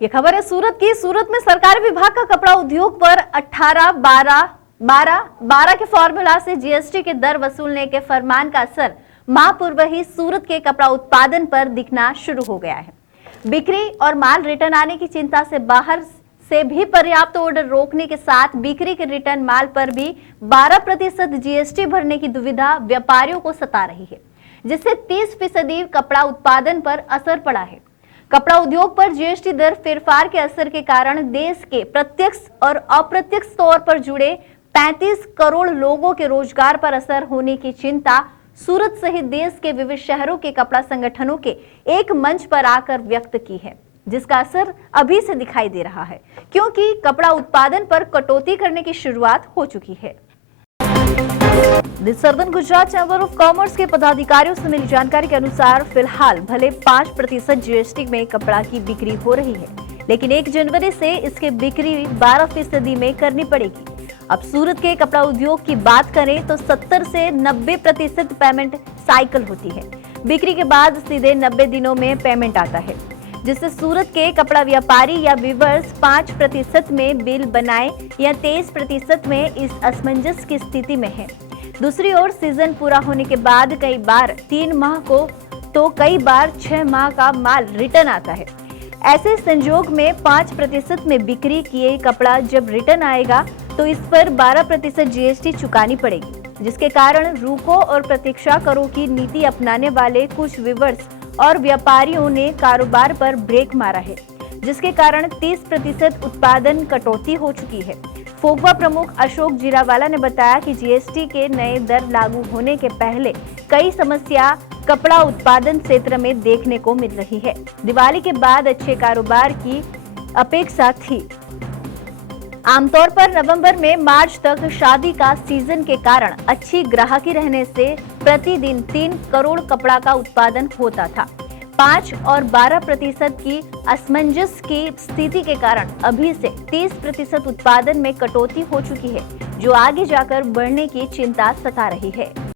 ये खबर है सूरत की। सूरत में सरकारी विभाग का कपड़ा उद्योग पर 18-12 के फॉर्मूला से जीएसटी के दर वसूलने के फरमान का असर माह पूर्व ही सूरत के कपड़ा उत्पादन पर दिखना शुरू हो गया है। बिक्री और माल रिटर्न आने की चिंता से बाहर से भी पर्याप्त ऑर्डर रोकने के साथ बिक्री के रिटर्न माल पर भी 12% जीएसटी भरने की दुविधा व्यापारियों को सता रही है, जिससे 30% कपड़ा उत्पादन पर असर पड़ा है। कपड़ा उद्योग पर जीएसटी दर फेरफार के असर के कारण देश के प्रत्यक्ष और अप्रत्यक्ष तौर पर जुड़े 35 करोड़ लोगों के रोजगार पर असर होने की चिंता सूरत सहित देश के विविध शहरों के कपड़ा संगठनों के एक मंच पर आकर व्यक्त की है, जिसका असर अभी से दिखाई दे रहा है, क्योंकि कपड़ा उत्पादन पर कटौती करने की शुरुआत हो चुकी है। The southern Gujarat chamber of commerce के पदाधिकारियों से मिली जानकारी के अनुसार फिलहाल भले 5% जीएसटी में कपड़ा की बिक्री हो रही है, लेकिन 1 जनवरी से इसकी बिक्री 12% में करनी पड़ेगी। अब सूरत के कपड़ा उद्योग की बात करें तो 70 से 90% पेमेंट साइकिल होती है। बिक्री के बाद सीधे 90 दिनों में पेमेंट आता है, जिससे सूरत के कपड़ा व्यापारी या वीवर्स 5% में बिल बनाए या 23% में इस असमंजस की स्थिति में है। दूसरी ओर सीजन पूरा होने के बाद कई बार 3 माह को तो कई बार 6 माह का माल रिटर्न आता है। ऐसे संजोग में 5% में बिक्री किए कपड़ा जब रिटर्न आएगा तो इस पर 12% जीएसटी चुकानी पड़ेगी, जिसके कारण रुको और प्रतीक्षा करो की नीति अपनाने वाले कुछ वीवर्स और व्यापारियों ने कारोबार पर ब्रेक मारा है, जिसके कारण 30% उत्पादन कटौती हो चुकी है। फोगवा प्रमुख अशोक जीरावाला ने बताया कि जीएसटी के नए दर लागू होने के पहले कई समस्या कपड़ा उत्पादन क्षेत्र में देखने को मिल रही है। दिवाली के बाद अच्छे कारोबार की अपेक्षा थी। आमतौर पर नवंबर में मार्च तक शादी का सीजन के कारण अच्छी ग्राहकी रहने से प्रतिदिन 3 करोड़ कपड़ा का उत्पादन होता था। 5 और 12% की असमंजस की स्थिति के कारण अभी से 30% उत्पादन में कटौती हो चुकी है, जो आगे जाकर बढ़ने की चिंता सता रही है।